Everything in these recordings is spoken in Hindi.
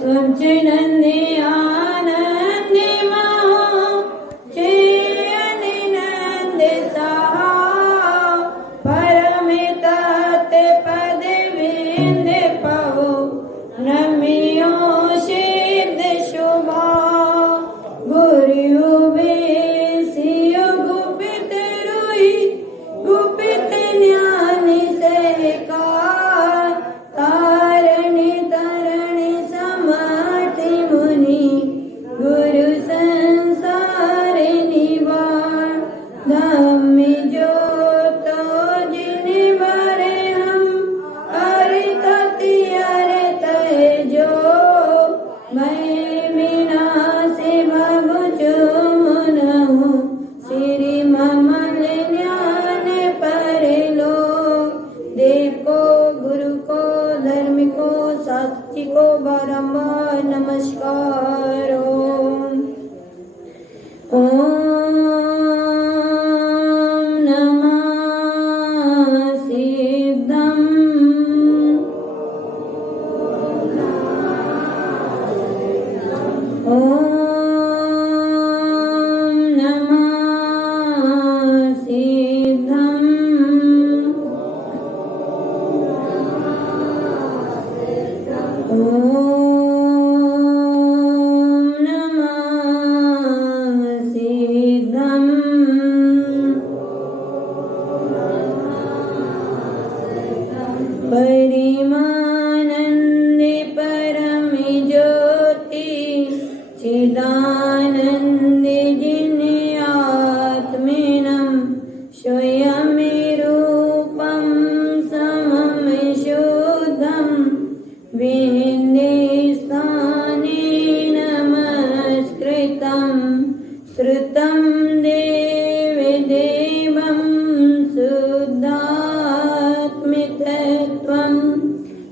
त्वं च नन्दे आनन्दे महो चेयनि नन्दे सहा परमितात पदे विन्दे पहो नमियो सिद्ध शुभा गुरु बेसियो गुपित रुई गुपित ज्ञानी सहकार तारणी तरणी समाति मुनि गुरु संसार निवार धम्म ज्योत जिन बारे हम अरित अरित जो मैं विनाशे भव जो मनहु श्री ममल ज्ञान परलो देव को गुरु को धर्म को साक्षी को बारंबार नमस्कार ओम नमः सिद्धम ओम नमः सिद्धम ओम नमः सिद्धम परिमानन्दे परम ज्योति चिदानन्दे जिन आत्मेनं स्वयं रूपं समं शुद्धं विन्दे स्थाने नमस्कृतं श्रुतं देवदेवं शुद्धात्मिकत्वं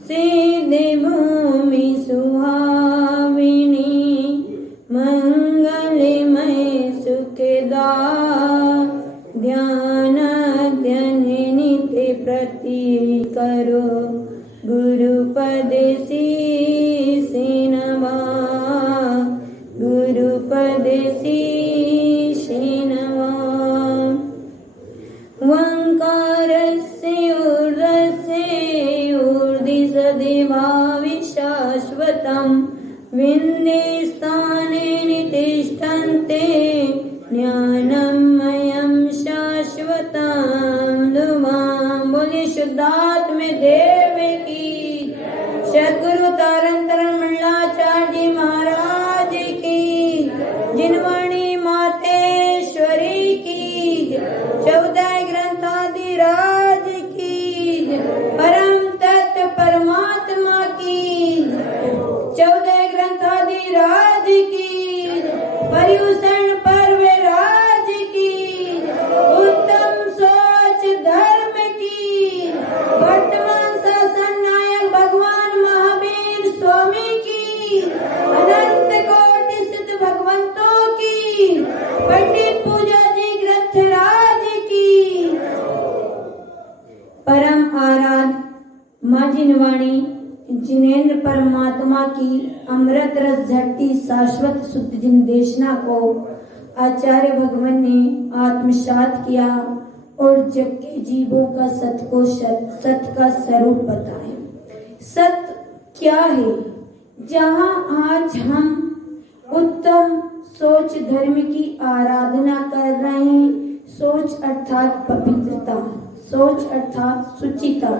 सिद्धिभूमि सुहाविनी मंगलमय सुखदा ध्यान नित्य प्रति करो गुरुपद शीश नवा गुरुपद शीश नवा वंकारस्य ऊर्ध्वस्य ऊर्ध्वि सदेवावि शाश्वतं विन्दे स्थाने नितिष्ठन्ते ज्ञानमयं शाश्वतं ध्रुवं बोले शुद्धात्म देव की सद्गुरु तारण तरण मंडलाचार्य जी महाराज की जिनवाणी मातेश्वरी की 14 ग्रंथाधिराज की परम तत्व परमात्मा की 14 ग्रंथाधिराज की पर्युषण पर्वराज की उत्तम सोच धर्म की वर्तमान शासन नायक भगवान महावीर स्वामी की अनंत कोटि सिद्ध भगवंतों की पंडित पूजा जी ग्रंथराज की परम आराध माँ जिनवाणी जिनेन्द्र परमात्मा की अमृत रस झटती शाश्वत शुद्ध जिन देशना को आचार्य भगवान ने आत्मसात किया और जग के जीवों का सत्य को सत्य का स्वरूप बताए। सत्य क्या है? जहाँ आज हम उत्तम सोच धर्म की आराधना कर रहे हैं, सोच अर्थात पवित्रता, सोच अर्थात सुचिता,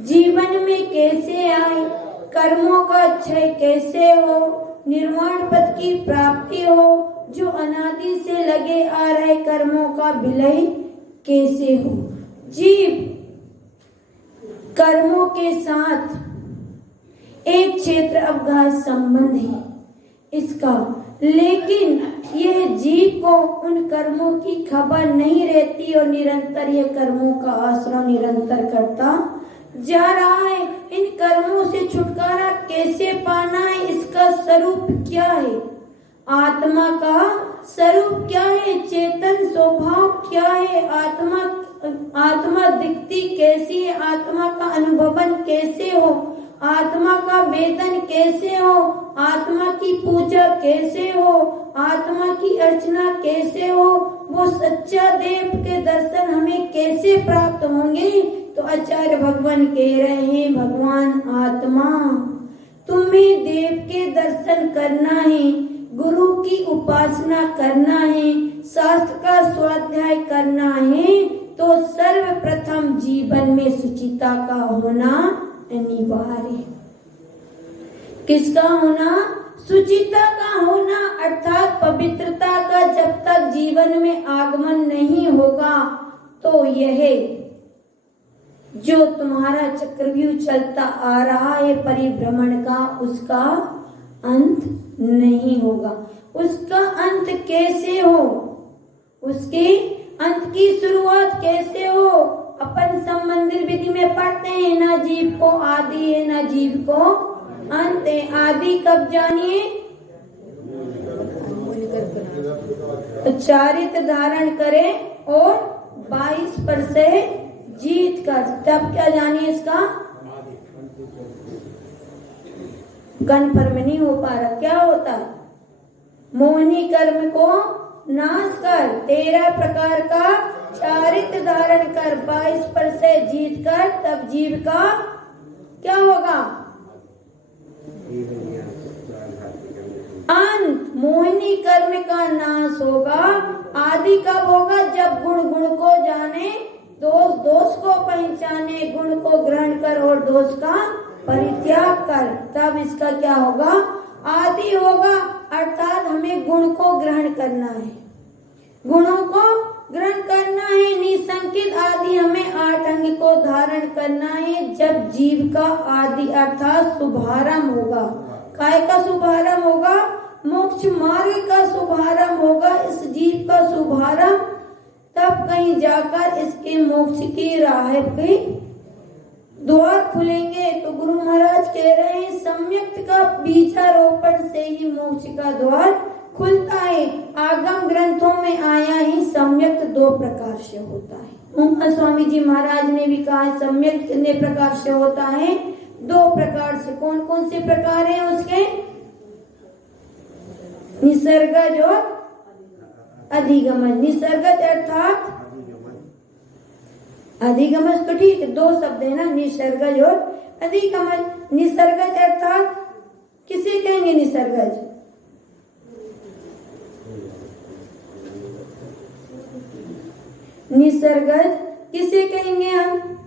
जीवन में कैसे आए, कर्मों का क्षय कैसे हो, निर्वाण पद की प्राप्ति हो, जो अनादि से लगे आ रहे कर्मों का विलय कैसे हो। जीव कर्मों के साथ एक क्षेत्र अवघात संबंध है इसका, लेकिन यह जीव को उन कर्मों की खबर नहीं रहती और निरंतर यह कर्मों का आश्रय निरंतर करता जा रहा है। इन कर्मों से छुटकारा कैसे पाना है, इसका स्वरूप क्या है, आत्मा का स्वरूप क्या है, चेतन स्वभाव क्या है, आत्मा दिखती कैसी है, आत्मा का अनुभवन कैसे हो, आत्मा का वेदन कैसे हो, आत्मा की पूजा कैसे हो, आत्मा की अर्चना कैसे हो, वो सच्चा देव के दर्शन हमें कैसे प्राप्त होंगे। तो आचार्य भगवान कह रहे हैं, भगवान आत्मा तुम्हें देव के दर्शन करना है, गुरु की उपासना करना है, शास्त्र का स्वाध्याय करना है, तो सर्वप्रथम जीवन में सुचिता का होना अनिवार्य है। किसका होना? सुचिता का होना, अर्थात पवित्रता का जब तक जीवन में आगमन नहीं होगा तो यह जो तुम्हारा चक्रव्यूह चलता आ रहा है परिभ्रमण का, उसका अंत नहीं होगा। उसका अंत कैसे हो, उसके अंत की शुरुआत कैसे हो? अपन संबंधित विधि में पढ़ते हैं, ना जीव को आदि है ना जीव को अंत है। आदि कब जानिए? चारित्र धारण करे और 22 पर से जीत कर, तब क्या जानिए इसका? कन्फर्म नहीं हो पा रहा, क्या होता? मोहिनी कर्म को नाश कर, 13 प्रकार का चारित्र धारण कर, 22 पर से जीत कर, तब जीव का क्या होगा? अंत। मोहिनी कर्म का नाश होगा। आदि कब होगा? जब गुण गुण को जाने, दोष दोष को पहचाने, गुण को ग्रहण कर और दोष का परित्याग कर, तब इसका क्या होगा? आदि होगा। अर्थात हमें गुण को ग्रहण करना है, गुणों को ग्रहण करना है। निसंकित आदि हमें 8 अंग को धारण करना है। जब जीव का आदि अर्थात शुभारंभ होगा, काय का शुभारंभ होगा? मोक्ष मार्ग का शुभारंभ होगा। इस जीव का शुभारंभ तब कहीं जाकर इसके मोक्ष की राह पे द्वार खुलेंगे। तो गुरु महाराज कह रहे हैं, सम्यक्त का बीजारोपण से ही मोक्ष का द्वार खुलता है। आगम ग्रंथों में आया ही सम्यक्त 2 प्रकार से होता है। उमा स्वामी जी महाराज ने भी कहा है सम्यक्त कितने प्रकार से होता है? 2 प्रकार से। कौन कौन से प्रकार हैं उसके? निसर्गज और अधिगमज। निसर्गज अर्थात अधिगमज तो ठीक है, 2 शब्द है ना, निसर्गज और अधिगमज। निसर्गज अर्थात किसे कहेंगे? निसर्गज निसर्गज किसे कहेंगे हम?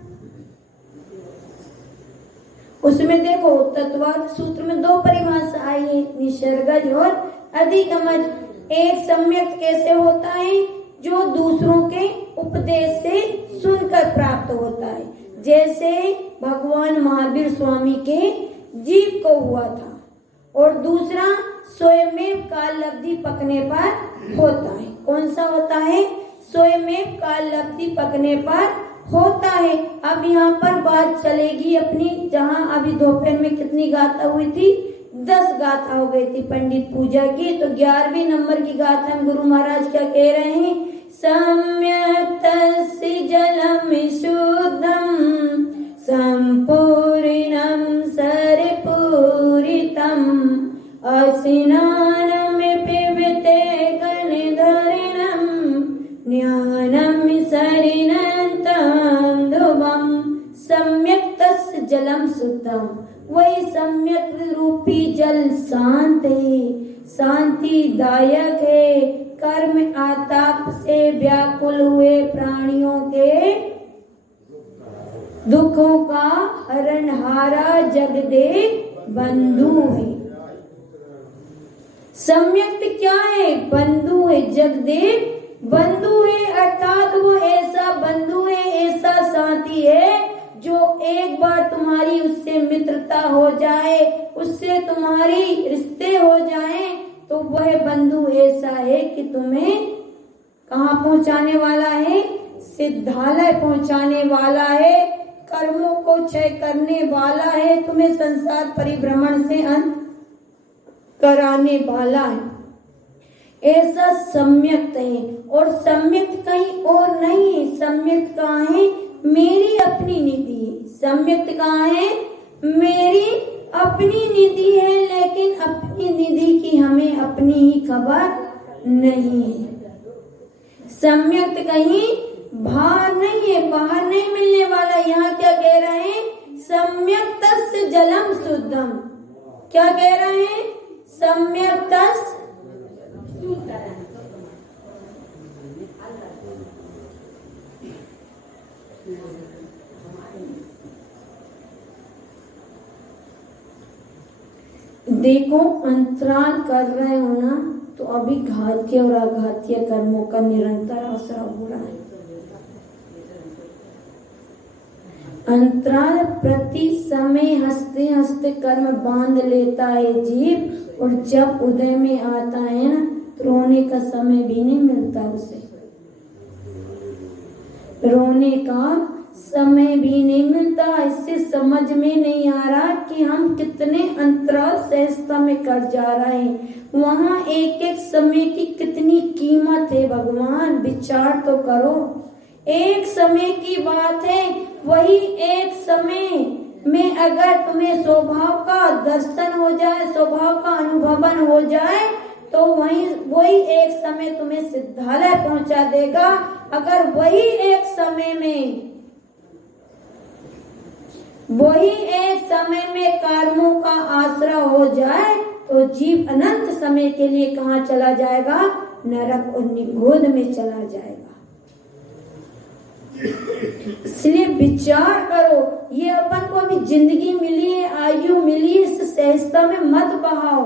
उसमें देखो तत्वार्थ सूत्र में 2 परिभाषा आई है, निसर्गज और अधिगमज। एक सम्यक्त कैसे होता है? जो दूसरों के उपदेश से सुनकर प्राप्त होता है, जैसे भगवान महावीर स्वामी के जीव को हुआ था। और दूसरा स्वयं काल लब्धि पकने पर होता है। कौन सा होता है? स्वयं काल लब्धि पकने पर होता है। अब यहाँ पर बात चलेगी अपनी, जहाँ अभी दोपहर में कितनी गाथा हुई थी? 10 गाथा हो गई थी पंडित पूजा की। तो 11वें नंबर की गाथा में गुरु महाराज क्या कह रहे हैं? सम्यक्तस्य जलम शुद्धम संपूर्णम सरपूरितम अस्नानम पिबते गणधरणम ज्ञानम सरिणंतम ध्रुवम। सम्यक्तस्य जलम शुद्धम, वही सम्यक रूपी जल शांत है, शांतिदायक है। कर्म आताप से व्याकुल हुए प्राणियों के दुखों का हरणहारा जगदेव बंधु है। सम्यक्त क्या है? बंधु है, जगदेव बंधु है। अर्थात वो ऐसा बंधु है, ऐसा साथी है जो एक बार तुम्हारी उससे मित्रता हो जाए, उससे तुम्हारी रिश्ते हो जाए, तो वह बंधु ऐसा है कि तुम्हें कहाँ पहुंचाने वाला है? सिद्धालय पहुंचाने वाला है, कर्मों को क्षय करने वाला है, तुम्हें संसार परिभ्रमण से अंत कराने वाला है। ऐसा सम्यक्त है। और सम्यक्त कहीं और नहीं है। सम्यक्त कहाँ है? मेरी अपनी निधि है। सम्यक्त कहाँ है? मेरी अपनी निधि है, लेकिन अपनी निधि की हमें अपनी ही खबर नहीं है। सम्यक्त कहीं बाहर नहीं है, बाहर नहीं मिलने वाला। यहाँ क्या कह रहे हैं? सम्यक्तस्य जलम शुद्धम। क्या कह रहे हैं? सम्यक्तस्य देखो, अंतराल कर रहे हो ना, तो अभी घातीय और अघातीय कर्मों का निरंतर आश्रय हो रहा है। अंतराल प्रति समय हंसते हंसते कर्म बांध लेता है जीव, और जब उदय में आता है ना, तो रोने का समय भी नहीं मिलता उसे। रोने का समय भी नहीं मिलता। इससे समझ में नहीं आ रहा कि हम कितने अंतराल सहजता में कर जा रहे हैं। वहां एक एक समय की कितनी कीमत है भगवान, विचार तो करो। एक समय की बात है, वही एक समय में अगर तुम्हें स्वभाव का दर्शन हो जाए, स्वभाव का अनुभवन हो जाए, तो वही एक समय तुम्हें सिद्धालय पहुंचा देगा। अगर वही एक समय में कर्मों का आश्रय हो जाए, तो जीव अनंत समय के लिए कहाँ चला जाएगा? नरक और निगोध में चला जाएगा। इसलिए विचार करो, ये अपन को अभी जिंदगी मिली है, आयु मिली है, इस सहजता में मत बहाओ।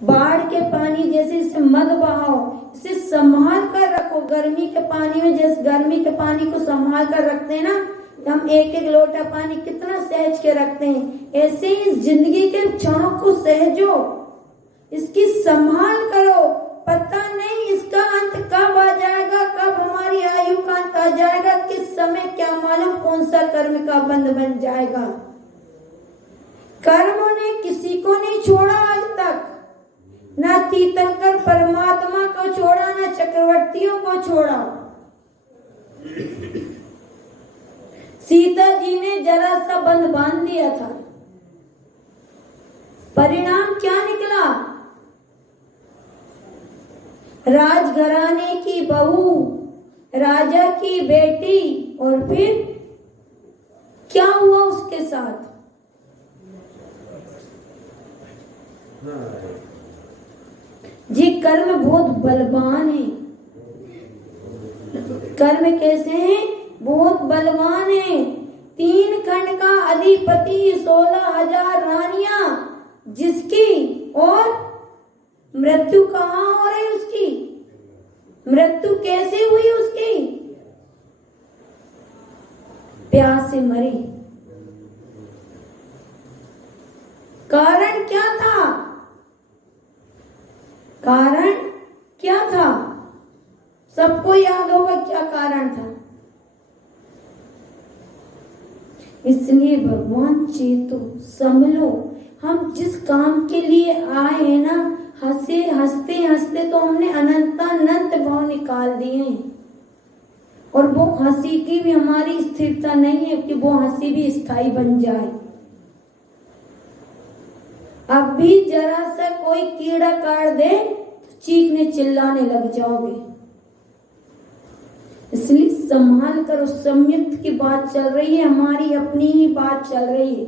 बाढ़ के पानी जैसे इसे मत बहाओ, इसे संभाल कर रखो। गर्मी के पानी में जैसे गर्मी के पानी को संभाल कर रखते हैं ना, हम एक एक लोटा पानी कितना सहज के रखते हैं, ऐसे ही जिंदगी के क्षणों को सहजो, इसकी संभाल करो। पता नहीं इसका अंत कब आ जाएगा, कब हमारी आयु का अंत आ जाएगा, किस समय क्या मालूम कौन सा कर्म का बंध बन जाएगा। कर्मों ने किसी को नहीं छोड़ा आज तक, ना तीर्थंकर परमात्मा को छोड़ा, ना चक्रवर्तियों को छोड़ा। सीता जी ने जरा सा बंध बांध दिया था, परिणाम क्या निकला? राजघराने की बहू, राजा की बेटी, और फिर क्या हुआ उसके साथ? जी कर्म बहुत बलवान है। कर्म कैसे हैं? बहुत बलवान है। 3 खंड का अधिपति, 16,000 रानियां जिसकी, और मृत्यु कहाँ हो रही उसकी? मृत्यु कैसे हुई उसकी? प्यास से मरी। कारण क्या था? कारण क्या था? सबको याद होगा क्या कारण था। इसलिए भगवान चेतो, संभलो। हम जिस काम के लिए आए हैं ना, हंसते हंसते तो हमने अनंत भाव निकाल दिए हैं, और वो हंसी की भी हमारी स्थिरता नहीं है कि वो हंसी भी स्थायी बन जाए। अब भी जरा सा कोई कीड़ा काट दे तो चीखने चिल्लाने लग जाओगे। इसलिए संभाल करो। सम्यक्त की बात चल रही है, हमारी अपनी ही बात चल रही है।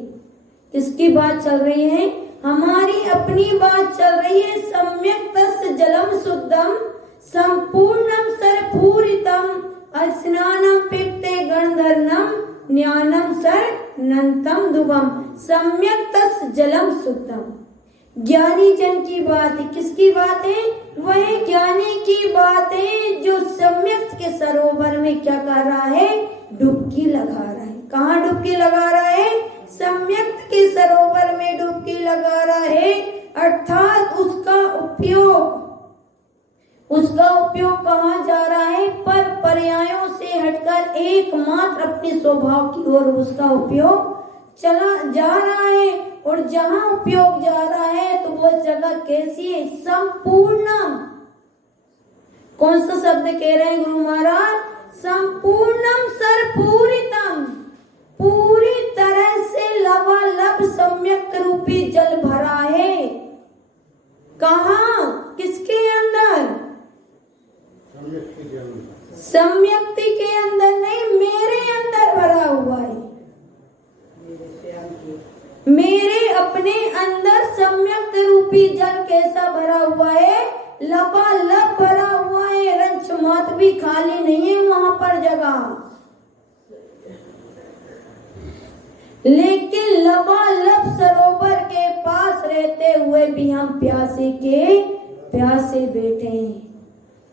किसकी बात चल रही है? हमारी अपनी बात चल रही है। सम्यक्तस्य जलम शुद्धम संपूर्णम सरपूरितम अस्नानम पिप्ते गंधर्नम ज्ञानम नंतम दुवम। सम्यक्तस्य जलम शुद्धम, ज्ञानी जन की बात है। किसकी बात है? वह ज्ञानी की बात है जो सम्यक्त के सरोवर में क्या कर रहा है? डुबकी लगा रहा है। कहाँ डुबकी लगा रहा है? सम्यक्त के सरोवर में डुबकी लगा रहा है। अर्थात उसका उपयोग कहाँ जा रहा है? पर पर्यायों से हटकर एकमात्र अपने स्वभाव की ओर उसका उपयोग चला जा रहा है। और जहां उपयोग जा रहा है तो वो जगह कैसी है? संपूर्णम। कौन सा शब्द कह रहे हैं गुरु महाराज? संपूर्णम सरपूरितम, पूरी तरह से लबालब सम्यक कहाँ? किसके अंदर? सम्यक्ति के अंदर नहीं, मेरे अंदर भरा हुआ है। मेरे अपने अंदर सम्यक्त रूपी जल कैसा भरा हुआ है? लबालब भरा हुआ है। रंच मात भी खाली नहीं है वहां पर जगह। लेकिन लबालब सरोवर के पास रहते हुए भी हम प्यासे के प्यासे बैठे हैं।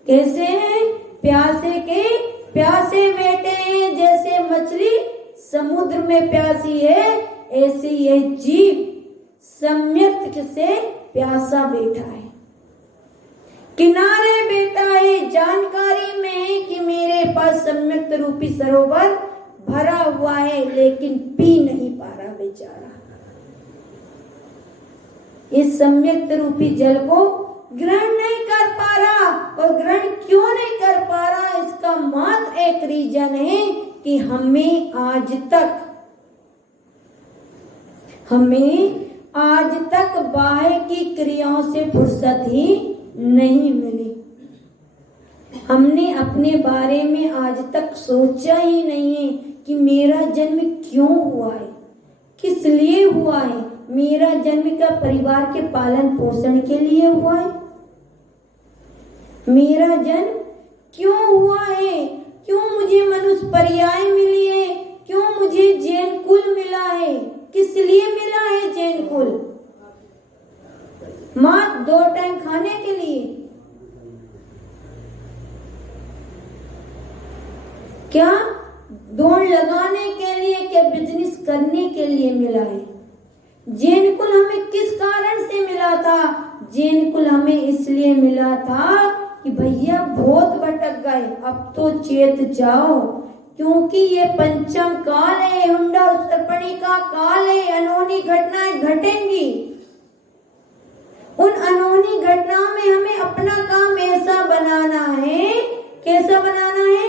कैसे हैं? प्यासे के प्यासे बैठे हैं। जैसे मछली समुद्र में प्यासी है, ऐसे ये जीव सम्यक्त से प्यासा बैठा है, किनारे बैठा है। जानकारी में है कि मेरे पास सम्यक्त रूपी सरोवर भरा हुआ है, लेकिन पी नहीं पा रहा बेचारा। इस सम्यक्त रूपी जल को ग्रहण नहीं कर पा रहा। और ग्रहण क्यों नहीं कर पा रहा? इसका मात्र एक रीजन है कि हमें आज तक बाह्य की क्रियाओं से फुर्सत ही नहीं मिली। हमने अपने बारे में आज तक सोचा ही नहीं है कि मेरा जन्म क्यों हुआ है, किस लिए हुआ है। मेरा जन्म क्या परिवार के पालन पोषण के लिए हुआ है? मेरा जन्म क्यों हुआ है? क्यों मुझे मनुष्य पर्याय मिली है? क्यों मुझे जैन कुल मिला है? किस लिए मिला है जैन कुल? मात्र 2 टाइम खाने के लिए? क्या दौड़ लगाने के लिए? क्या बिजनेस करने के लिए मिला है? जैन कुल हमें किस कारण से मिला था? जैन कुल हमें इसलिए मिला था कि भैया बहुत भटक गए, अब तो चेत जाओ, क्योंकि ये पंचम काल है, हुंडा उत्सर्पणी का काल है। अनहोनी घटनाएं घटेंगी। उन अनहोनी घटनाओं में हमें अपना काम ऐसा बनाना है। कैसा बनाना है?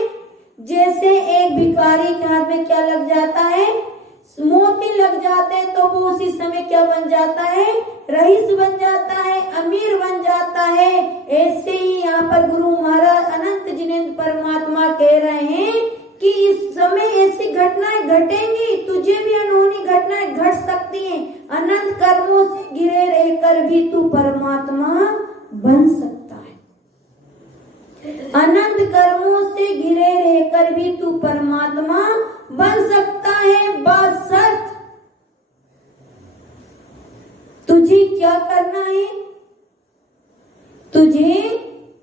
जैसे एक भिखारी के हाथ में क्या लग जाता है? मोती लग जाते हैं, तो वो उसी समय क्या बन जाता है? रईस बन जाता है, अमीर बन जाता है। ऐसे ही यहाँ पर गुरु महाराज अनंत जिनेंद्र परमात्मा कह रहे हैं कि इस समय ऐसी घटनाएं घटेंगी, तुझे भी अनहोनी घटनाएं घट सकती हैं। अनंत कर्मों से घिरे रहकर भी तू परमात्मा बन सकता है। अनंत कर्मों से घिरे रहकर भी तू परमात्मा बन सकता है, बशर्त तुझे क्या करना है? तुझे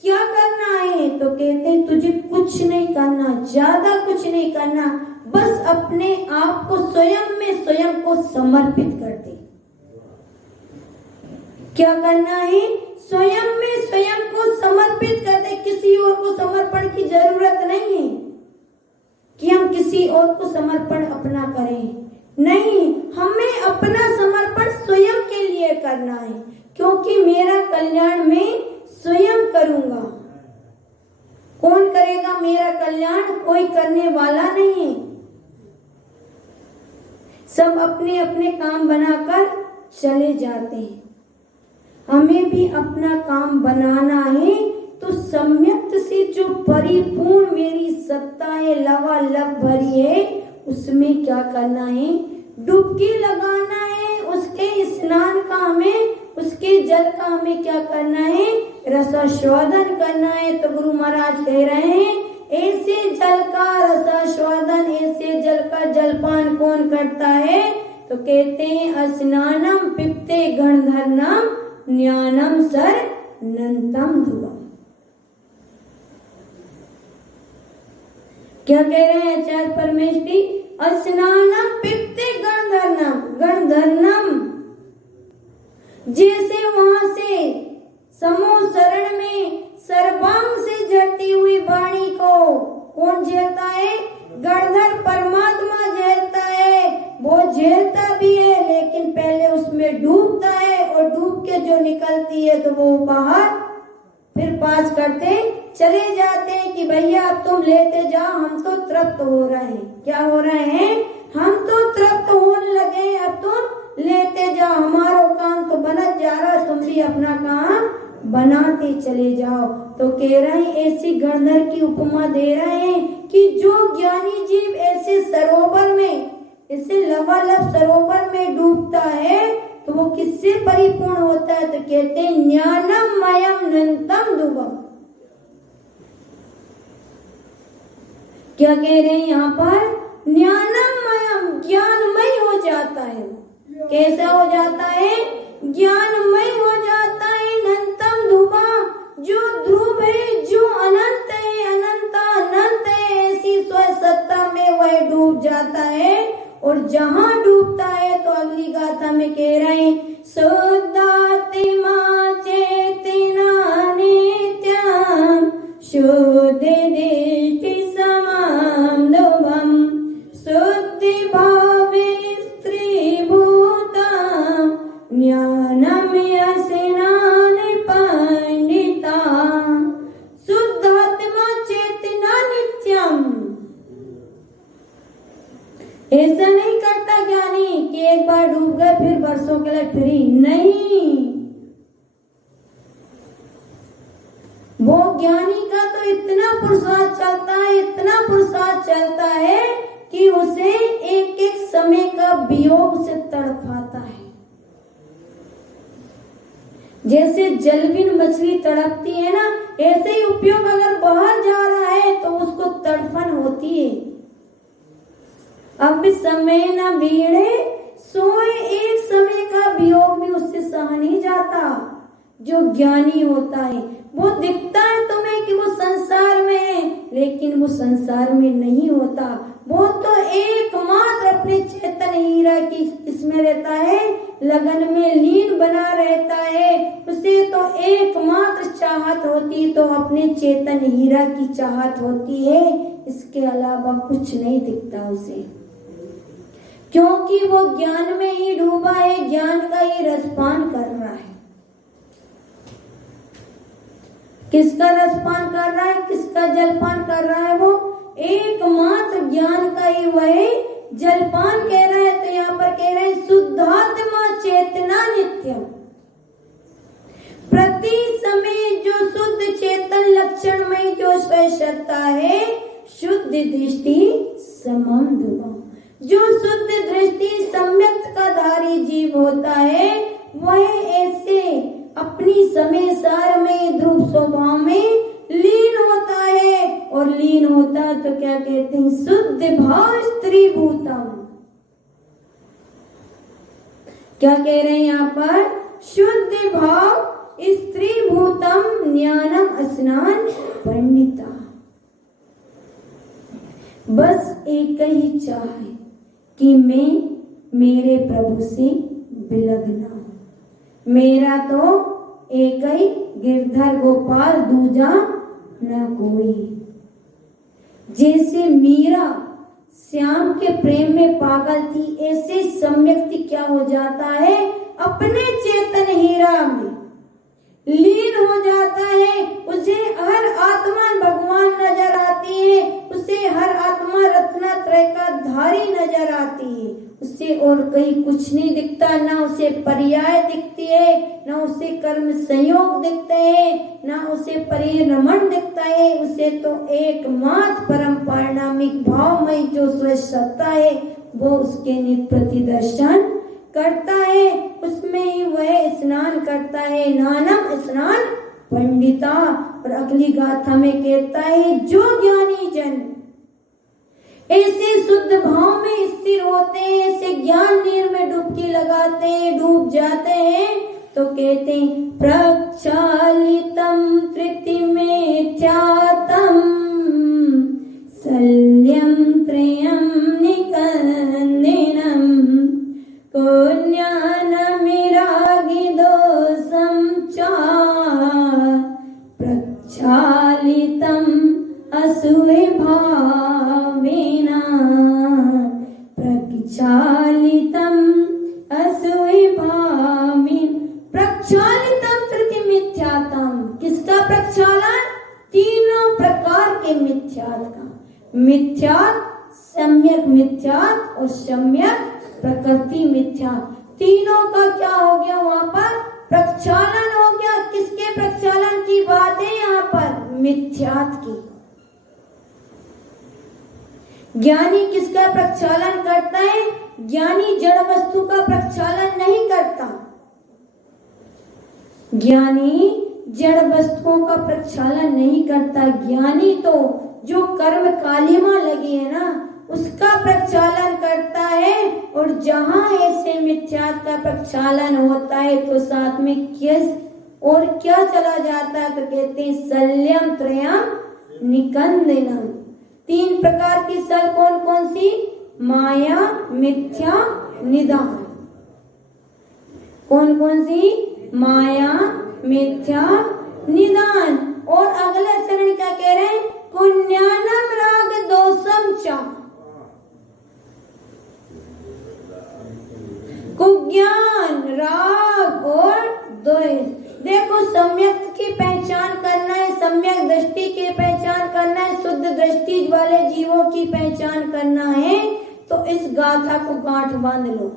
क्या करना है? तो कहते हैं तुझे कुछ नहीं करना, ज्यादा कुछ नहीं करना, बस अपने आप को स्वयं में स्वयं को समर्पित कर दे। क्या करना है? स्वयं में स्वयं को समर्पित कर दे। किसी और को समर्पण की जरूरत नहीं है कि हम किसी और को समर्पण अपना करें। नहीं, हमें अपना समर्पण स्वयं के लिए करना है, क्योंकि मेरा कल्याण मैं स्वयं करूंगा। कौन करेगा मेरा कल्याण? कोई करने वाला नहीं। सब अपने अपने काम बनाकर चले जाते हैं। हमें भी अपना काम बनाना है। तो सम्यक्त से जो परिपूर्ण मेरी सत्ता है, लबालब भरी है, उसमें क्या करना है? डुबकी लगाना है। उसके स्नान का हमें, उसके जल का हमें क्या करना है? रसास्वादन करना है। तो गुरु महाराज कह रहे हैं ऐसे जल का रसास्वादन, ऐसे जल का जलपान कौन करता है? तो कहते हैं स्नानम पिप्ते गणधर्नम ज्ञानम सर नंतम ध्रुवम। क्या कह रहे हैं आचार्य परमेश्वरी? स्नानम पिप्ते गणधर्नम। गणधर्नम जैसे वहां से समूह शरण में सर्वांग से झरती हुई वाणी को कौन झेलता है? गणधर परमात्मा झेलता है। वो झेलता भी है, लेकिन पहले उसमें डूबता है, और डूब के जो निकलती है तो वो बाहर फिर पास करते चले जाते हैं कि भैया अब तुम लेते जाओ, हम तो तृप्त हो रहे हैं। क्या हो रहे हैं? हम तो तृप्त होने लगे हैं, अब तुम लेते जाओ, हमारा काम तो बन जा रहा है, तुम भी अपना काम बनाते चले जाओ। तो कह रहे हैं, ऐसी गणधर की उपमा दे रहे हैं कि जो ज्ञानी जीव ऐसे सरोवर में, ऐसे लबालब सरोवर में डूबता है तो वो किससे परिपूर्ण होता है? तो कहते हैं ज्ञानम मयम नंतम दुबम। क्या कह रहे हैं यहाँ पर? ज्ञानमयम, ज्ञानमय हो जाता है। कैसा हो जाता है? ज्ञानमय हो जाता है। अनंतम ध्रुवा, जो ध्रुव है, जो अनंत है, अनंत अनंत है, ऐसी स्वसत्ता में वह डूब जाता है। और जहाँ डूबता है तो अगली गाथा में कह रहे हैं, शुद्धात्मा चेतना नित्यम शुद्ध दृष्टि समम ध्रुवम शुद्धि भावे स्त्री भूतम ज्ञानम यस्नान पंडिता। शुद्धात्मा चेतना नित्यम, ऐसा नहीं करता ज्ञानी कि एक बार डूब गए फिर वर्षों के लिए फ्री नहीं। वो ज्ञानी का तो इतना पुरुषार्थ चलता है, इतना पुरुषार्थ चलता है कि उसे एक एक समय का वियोग से तड़पाता है। जैसे जलबिन मछली तड़पती है ना, ऐसे ही उपयोग अगर बाहर जा रहा है तो उसको तड़पन होती है। अब समय न भीड़े सोए, एक समय का वियोग भी उससे सहा नहीं जाता। जो ज्ञानी होता है वो दिखता है तुम्हें कि वो संसार में है, लेकिन वो संसार में नहीं होता। वो तो एकमात्र अपने चेतन हीरा की इसमें रहता है, लगन में लीन बना रहता है। उसे तो एकमात्र चाहत होती तो अपने चेतन हीरा की चाहत होती है, इसके अलावा कुछ नहीं दिखता उसे, क्योंकि वो ज्ञान में ही डूबा है, ज्ञान का ही रसपान कर रहा है। किसका रसपान कर रहा है, किसका जलपान कर रहा है? वो एकमात्र ज्ञान का ही वह जलपान कह रहा है। तो यहाँ पर कह रहे हैं शुद्धात्मा चेतना नित्यम, प्रति समय जो शुद्ध चेतन लक्षण में जो स्वसत्ता है, शुद्ध दृष्टि समम ध्रुवम, जो शुद्ध दृष्टि सम्यक का धारी जीव होता है वह ऐसे अपनी समय सार में ध्रुव स्वभाव में लीन होता है। और लीन होता तो क्या कहते हैं? शुद्ध भाव स्त्री भूतम। क्या कह रहे हैं यहाँ पर? शुद्ध भाव स्त्री भूतम ज्ञानम स्नान पंडिता। बस एक ही चाह है कि मैं मेरे प्रभु से विलग्न हूं। मेरा तो एक ही गिरधर गोपाल, दूजा न कोई। जैसे मीरा श्याम के प्रेम में पागल थी, ऐसे सम्यक क्या हो जाता है? अपने चेतन हीरा में लीन हो जाता है। उसे हर आत्मा भगवान नजर आती है, उसे हर आत्मा रत्नत्रय का धारी नजर आती है। उसे और कहीं कुछ नहीं दिखता, ना उसे पर्याय दिखती है, ना उसे कर्म संयोग दिखते हैं, ना उसे परिरमण दिखता है। उसे तो एकमात्र परम पारणामिक भावमय जो स्वसत्ता है वो उसके नित्य प्रतिदर्शन करता है, उसमें ही वह स्नान करता है। नानम स्नान पंडिता। और अगली गाथा में कहता है जो ज्ञानी जन ऐसे शुद्ध भाव में स्थिर होते हैं, ऐसे ज्ञान नीर में डुबकी लगाते हैं, डूब जाते हैं, तो कहते हैं प्रक्षालितम तृतिमेत्यातम शल्यम त्रयम निकंदिनम ज्ञानमिरागि दोषं च प्रक्षालितम् असूरे भावेन प्रक्षालितम् असूरे भावेन। प्रक्षालितम् तृतीय मिथ्यात्म। किसका प्रक्षालन? तीनों प्रकार के मिथ्यात्व का। मिथ्यात्व, सम्यक मिथ्यात्व और सम्यक प्रकृति मिथ्या, तीनों का क्या हो गया? वहां पर प्रक्षालन हो गया। किसके प्रक्षालन की बात है यहाँ पर? मिथ्यात्व की। ज्ञानी किसका प्रक्षालन करता है? ज्ञानी जड़ वस्तु का प्रक्षालन नहीं करता। ज्ञानी जड़ वस्तुओं का प्रक्षालन नहीं करता। ज्ञानी तो जो कर्म कालिमा लगी है ना, उसका प्रक्षालन करता है। और जहां ऐसे मिथ्यात्व का प्रक्षालन होता है तो साथ में किस और क्या चला जाता है? तो कहते हैं शल्यम त्रयम निकंदनम। 3 प्रकार की सल कौन कौन सी? माया, मिथ्या, निदान। कौन कौन सी? माया, मिथ्या, निदान। और अगला चरण क्या कह रहे हैं? कुज्ञानम राग दोषम च। कुज्ञान, राग और द्वेष। देखो, सम्यक की पहचान करना है, सम्यक दृष्टि की पहचान करना है, शुद्ध दृष्टि वाले जीवों की पहचान करना है, तो इस गाथा को गांठ बांध लो।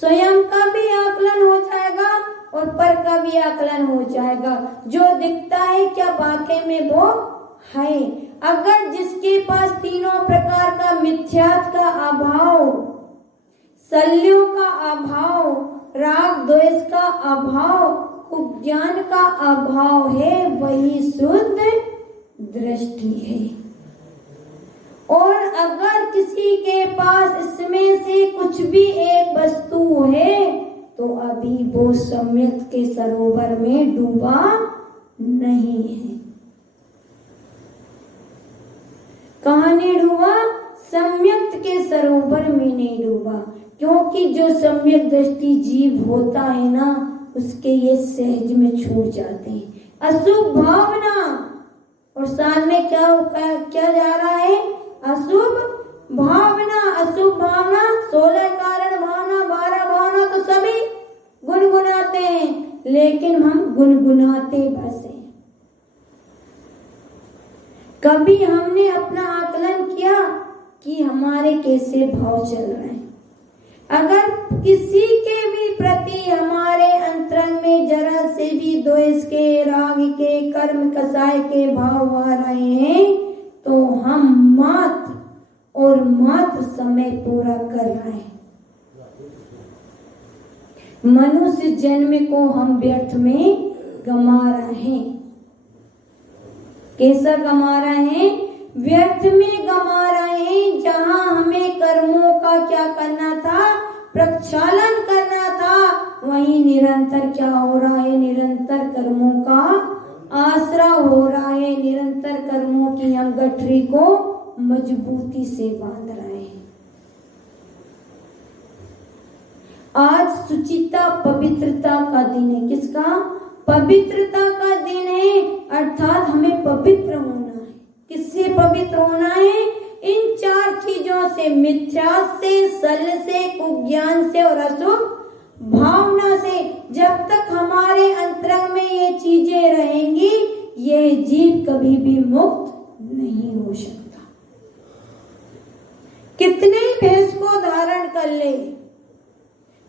स्वयं का भी आकलन हो जाएगा और पर का भी आकलन हो जाएगा। जो दिखता है क्या वाकई में वो है? अगर जिसके पास तीनों प्रकार का मिथ्यात्व का अभाव, शल्यों का अभाव, राग द्वेष का अभाव, ज्ञान का अभाव है, वही शुद्ध दृष्टि है। और अगर किसी के पास इसमें से कुछ भी एक वस्तु है तो अभी वो सम्यक के सरोवर में डूबा नहीं है। कहाँ नहीं डूबा? सम्यक के सरोवर में नहीं डूबा। क्योंकि जो सम्यक दृष्टि जीव होता है ना, उसके ये सहज में छूट जाते हैं अशुभ भावना। और साथ में क्या जा रहा है? अशुभ भावना। अशुभ भावना 16 कारण भावना, 12 भावना तो सभी गुनगुनाते हैं, लेकिन हम गुनगुनाते बस हैं। कभी हमने अपना आकलन किया कि हमारे कैसे भाव चल रहे हैं? अगर किसी के भी प्रति हमारे अंतरंग में जरा से भी द्वेष के, राग के, कर्म कसाय के भाव आ रहे हैं तो हम मात्र और मात्र समय पूरा कर रहे हैं। मनुष्य जन्म को हम व्यर्थ में गंवा रहे हैं। कैसा गंवा रहे हैं? व्यर्थ में गंवा रहे हैं। जहां हमें कर्मों का क्या करना था? प्रक्षालन करना था। वहीं निरंतर क्या हो रहा है? निरंतर कर्मों का आसरा हो रहा है। निरंतर कर्मों की हम गठरी को मजबूती से बांध रहे हैं। आज सुचिता पवित्रता का दिन है। किसका? पवित्रता का दिन है। अर्थात हमें पवित्र होना है। किससे पवित्र होना है? इन 4 चीजों से, मिथ्या से, सल से, कुज्ञान से और अशुभ भावना से। जब तक हमारे अंतरंग में ये चीजें रहेंगी, ये जीव कभी भी मुक्त नहीं हो सकता। कितने भेष को धारण कर ले,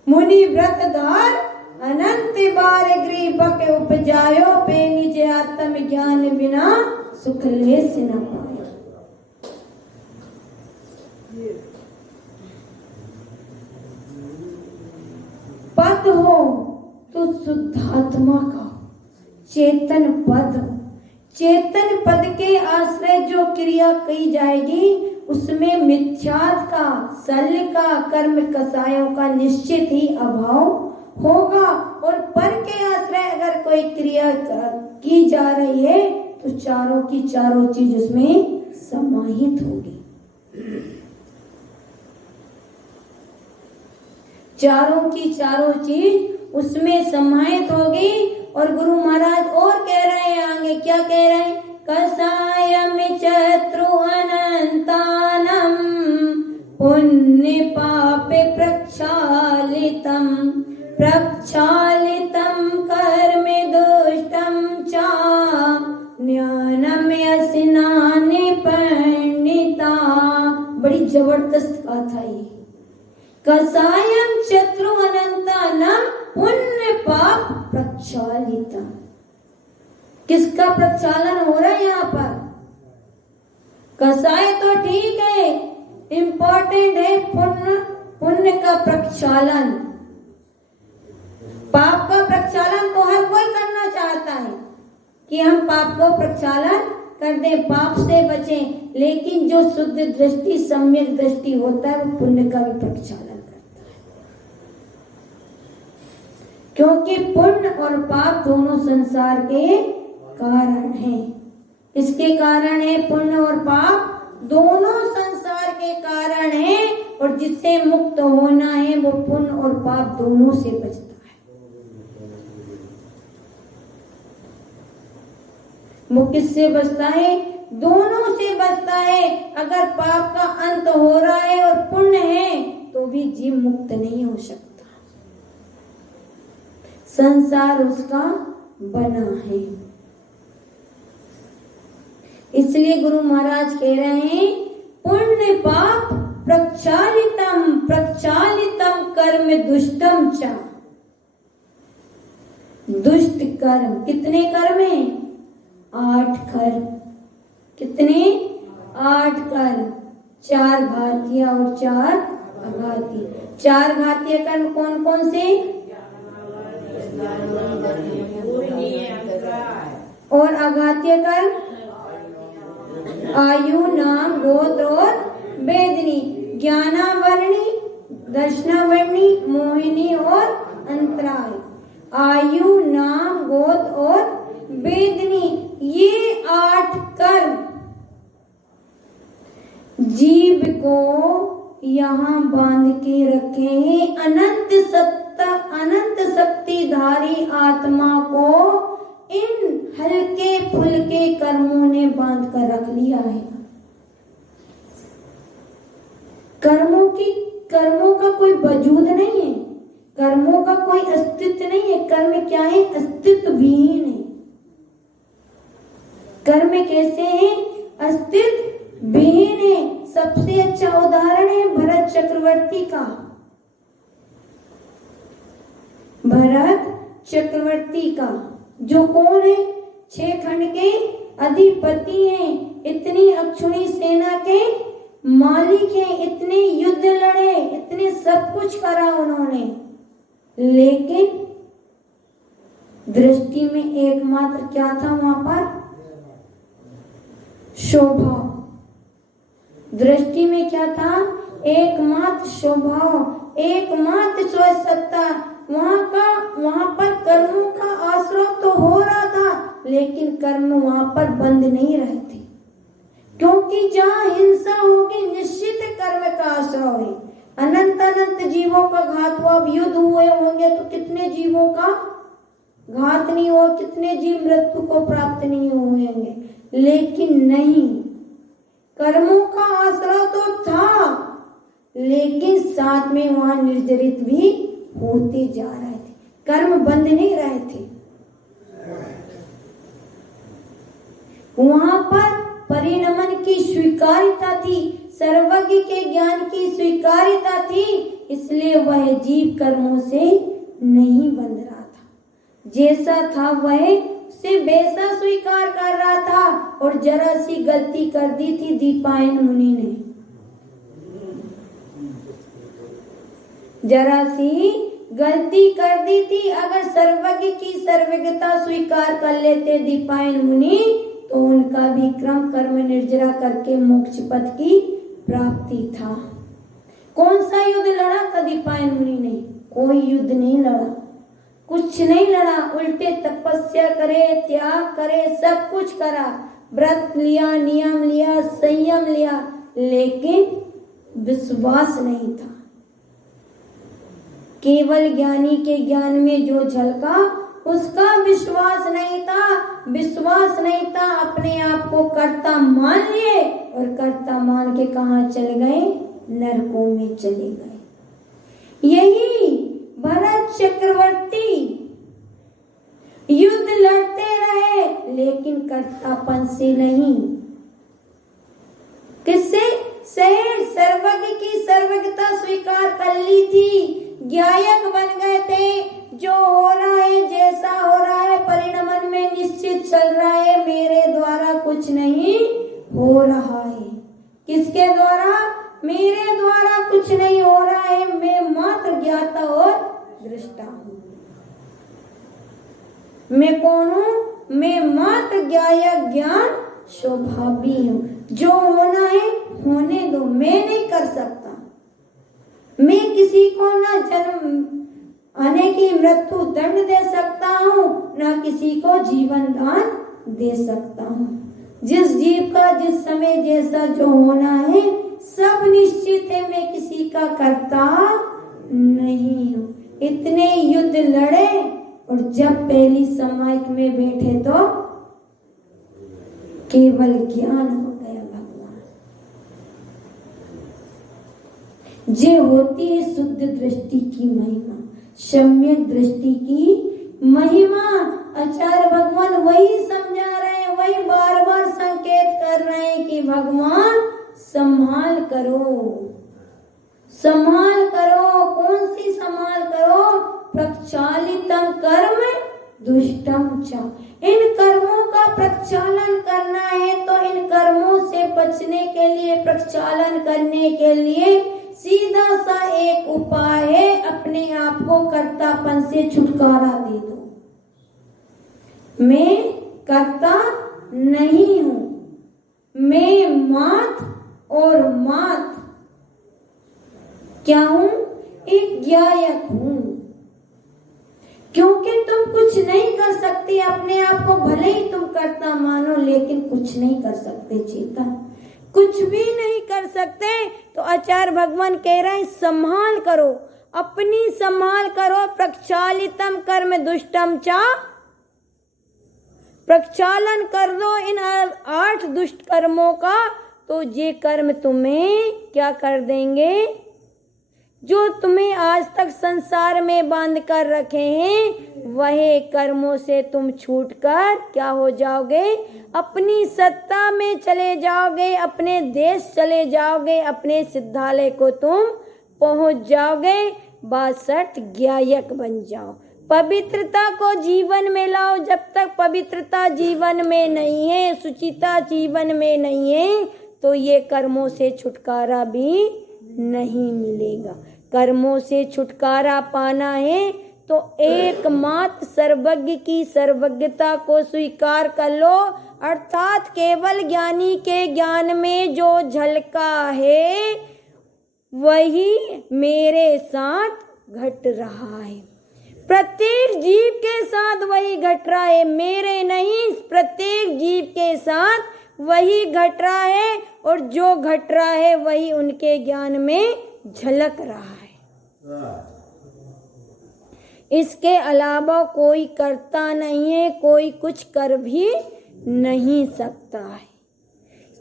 मुनि व्रत धार अनंत बार ग्रीबक उपजायो, पे निज आत्म ज्ञान बिना सुख लेस न पाए। पद हो तो शुद्धात्मा का चेतन पद। चेतन पद के आश्रय जो क्रिया की जाएगी उसमें मिथ्यात्व का, शल्य का, कर्म कसायों का निश्चित ही अभाव होगा। और पर के आश्रय अगर कोई क्रिया की जा रही है तो चारों की चारों चीज उसमें समाहित होगी। चारों की चारों चीज उसमें समाहित होगी। और गुरु महाराज और कह रहे हैं आगे, क्या कह रहे हैं? कसायम चत्रु अनंतानम पुण्य पापे प्रक्षालितम, प्रक्षालितम कर्मे दुष्टम चा ज्ञानम यस्नानि पंडिता। बड़ी जबरदस्त बात है ये। कसायम चत्रु अनंतानम पुण्य पाप पाप प्रक्षालितम। किसका प्रक्षालन हो रहा है यहाँ पर? कसाय तो ठीक है, इंपॉर्टेंट है पुण्य का प्रक्षालन। पाप का प्रक्षालन तो हर कोई करना चाहता है कि हम पाप को प्रक्षालन कर दे, पाप से बचें, लेकिन जो शुद्ध दृष्टि, सम्यक दृष्टि होता है वो पुण्य का भी प्रक्षालन करता है। क्योंकि पुण्य और पाप दोनों संसार के कारण हैं। इसके कारण है पुण्य और पाप दोनों संसार के कारण हैं, और जिससे मुक्त होना है वो पुण्य और पाप दोनों से बचता है। वो किससे बचता है? दोनों से बचता है। अगर पाप का अंत हो रहा है और पुण्य है तो भी जीव मुक्त नहीं हो सकता, संसार उसका बना है। इसलिए गुरु महाराज कह रहे हैं पुण्य पाप प्रक्षालितम प्रक्षालितम कर्म दुष्टम च। दुष्ट कर्म, कितने कर्म हैं? 8 कर्म। कितने? 8 कर्म, 4 घातीय और 4 अघातीय। 4 घातीय कर्म कौन कौन से? और अघातीय कर्म आयु, नाम, गोत्र और वेदनी, ज्ञानावर्णी, दर्शनावर्णी, मोहिनी और अंतराय। आयु, नाम, गोत्र और वेदनी, ये 8 कर्म जीव को यहाँ बांध के रखे हैं। अनंत शक्तिधारी आत्मा को इन हल्के फुल्के कर्मों ने बांध कर रख लिया है। कर्मों का कोई वजूद नहीं है, कर्मों का कोई अस्तित्व नहीं है। कर्म क्या है? अस्तित्व विहीन है। कर्म कैसे हैं? अस्तित्व विहीन है। सबसे अच्छा उदाहरण है भरत चक्रवर्ती का। भरत चक्रवर्ती का जो कौन है? 6 खंड के अधिपति हैं, इतनी अक्षुणी सेना के मालिक हैं, इतने युद्ध लड़े, इतने सब कुछ करा उन्होंने, लेकिन दृष्टि में एकमात्र क्या था वहां पर? शोभा। दृष्टि में क्या था? एकमात्र शोभा, एकमात्र स्वसत्ता। वहां पर कर्मों का आश्रय तो हो रहा था, लेकिन कर्म वहां पर बंद नहीं रहे थे, क्योंकि जहाँ हिंसा होगी निश्चित कर्म का आश्रय है। अनंत जीवों का घात हुआ, युद्ध हुए होंगे तो कितने जीवों का घात नहीं हो, कितने जीव मृत्यु को प्राप्त नहीं होंगे, लेकिन नहीं, कर्मों का आश्रय तो था, लेकिन साथ में वहां निर्जरित भी होते जा रहे थे, कर्म बंद नहीं रहे थे। वहां पर परिणमन की स्वीकार्यता थी, सर्वज्ञ के ज्ञान की स्वीकार्यता थी, इसलिए वह जीव कर्मों से नहीं बंध रहा था। जैसा था वह से वैसा स्वीकार कर रहा था। और जरा सी गलती कर दी थी दीपायन मुनि ने, जरा सी गलती कर दी थी। अगर सर्वज्ञ की सर्वज्ञता स्वीकार कर लेते दीपायन मुनि तो उनका भी क्रम कर्म निर्जरा करके मोक्ष पद की प्राप्ति था। कौन सा युद्ध लड़ा था दीपायन मुनि ने? कोई युद्ध नहीं लड़ा, कुछ नहीं लड़ा, उल्टे तपस्या करे, त्याग करे, सब कुछ करा, व्रत लिया, नियम लिया, संयम लिया, लेकिन विश्वास नहीं था। केवल ज्ञानी के ज्ञान में जो झलका उसका विश्वास नहीं था। विश्वास नहीं था, अपने आप को कर्ता मान लिए और कर्ता मान के कहाँ चले गए? नरकों में चले गए। यही भरत चक्रवर्ती युद्ध लड़ते रहे, लेकिन कर्तापन से नहीं। किससे? सर्वज्ञ की सर्वज्ञता स्वीकार कर ली थी, ज्ञायक बन गए थे। जो हो रहा है मैं कौन हूँ? मैं मात्र ज्ञायक ज्ञान स्वभावी हूँ। जो होना है होने दो, मैं नहीं कर सकता। मैं किसी को ना जन्म आने की मृत्यु दंड दे सकता हूँ, ना किसी को जीवन दान दे सकता हूँ। जिस जीव का जिस समय जैसा जो होना है सब निश्चित है, मैं किसी का करता नहीं हूँ। इतने युद्ध लड़े और जब पहली समायक में बैठे तो केवल ज्ञान हो गया भगवान। जे होती है शुद्ध दृष्टि की महिमा, सम्यक दृष्टि की महिमा। आचार्य भगवान वही समझा रहे हैं, वही बार बार संकेत कर रहे हैं कि भगवान संभाल करो, संभाल करो। कौन सी संभाल करो? प्रक्षालितम कर्म दुष्टम च। इन कर्मों का प्रक्षालन करना है तो इन कर्मों से बचने के लिए, प्रक्षालन करने के लिए सीधा सा एक उपाय है, अपने आप को कर्तापन से छुटकारा दे दो। मैं कर्ता नहीं हूं, मैं मात और मात क्या हूं? एक ज्ञायक हूं। क्योंकि तुम कुछ नहीं कर सकते, अपने आप को भले ही तुम कर्ता मानो लेकिन कुछ नहीं कर सकते चेतन, कुछ भी नहीं कर सकते। तो आचार्य भगवान कह रहे हैं संभाल करो, अपनी संभाल करो। प्रक्षालितम कर्म दुष्टम चा, प्रक्षालन कर दो इन 8 दुष्ट कर्मों का, तो ये कर्म तुम्हें क्या कर देंगे? जो तुम्हें आज तक संसार में बांध कर रखे हैं, वह कर्मों से तुम छूटकर क्या हो जाओगे? अपनी सत्ता में चले जाओगे, अपने देश चले जाओगे, अपने सिद्धालय को तुम पहुंच जाओगे। 62 ज्ञायक बन जाओ। पवित्रता को जीवन में लाओ। जब तक पवित्रता जीवन में नहीं है, शुचिता जीवन में नहीं है, तो ये कर्मों से छुटकारा भी नहीं मिलेगा। कर्मों से छुटकारा पाना है तो एकमात्र सर्वज्ञ की सर्वज्ञता को स्वीकार कर लो। अर्थात केवल ज्ञानी के ज्ञान में जो झलका है वही मेरे साथ घट रहा है। प्रत्येक जीव के साथ वही घट रहा है, मेरे नहीं, प्रत्येक जीव के साथ वही घट रहा है। और जो घट रहा है वही उनके ज्ञान में झलक रहा है। इसके अलावा कोई करता नहीं है, कोई कुछ कर भी नहीं सकता है।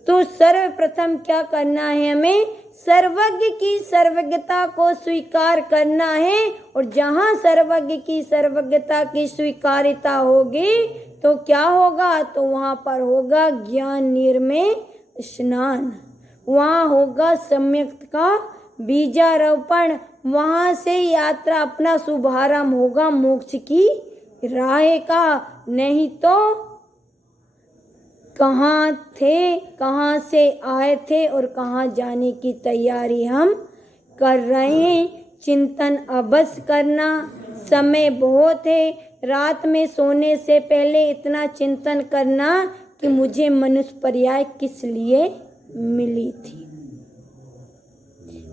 तो सर्वप्रथम क्या करना है? हमें सर्वज्ञ की सर्वज्ञता को स्वीकार करना है। और जहाँ सर्वज्ञ की सर्वज्ञता की स्वीकारिता होगी तो क्या होगा? तो वहाँ पर होगा ज्ञान निर्मय स्नान, वहाँ होगा सम्यक का बीजारोपण, वहाँ से यात्रा अपना शुभारंभ होगा मोक्ष की राह का। नहीं तो कहाँ थे, कहाँ से आए थे और कहाँ जाने की तैयारी हम कर रहे हैं। चिंतन अवश्य करना, समय बहुत है। रात में सोने से पहले इतना चिंतन करना कि मुझे मनुष्य पर्याय किस लिए मिली थी,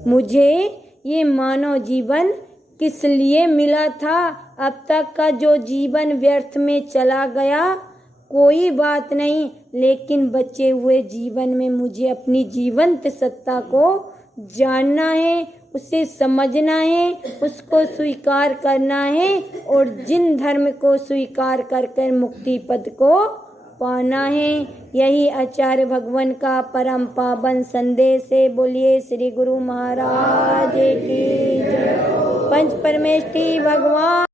मुझे ये मानव जीवन किस लिए मिला था। अब तक का जो जीवन व्यर्थ में चला गया कोई बात नहीं, लेकिन बचे हुए जीवन में मुझे अपनी जीवंत सत्ता को जानना है, उसे समझना है, उसको स्वीकार करना है और जिन धर्म को स्वीकार कर मुक्ति पद को पाना है। यही आचार्य भगवान का परम पावन संदेश है। बोलिए श्री गुरु महाराज की जय। पंच परमेष्ठी भगवान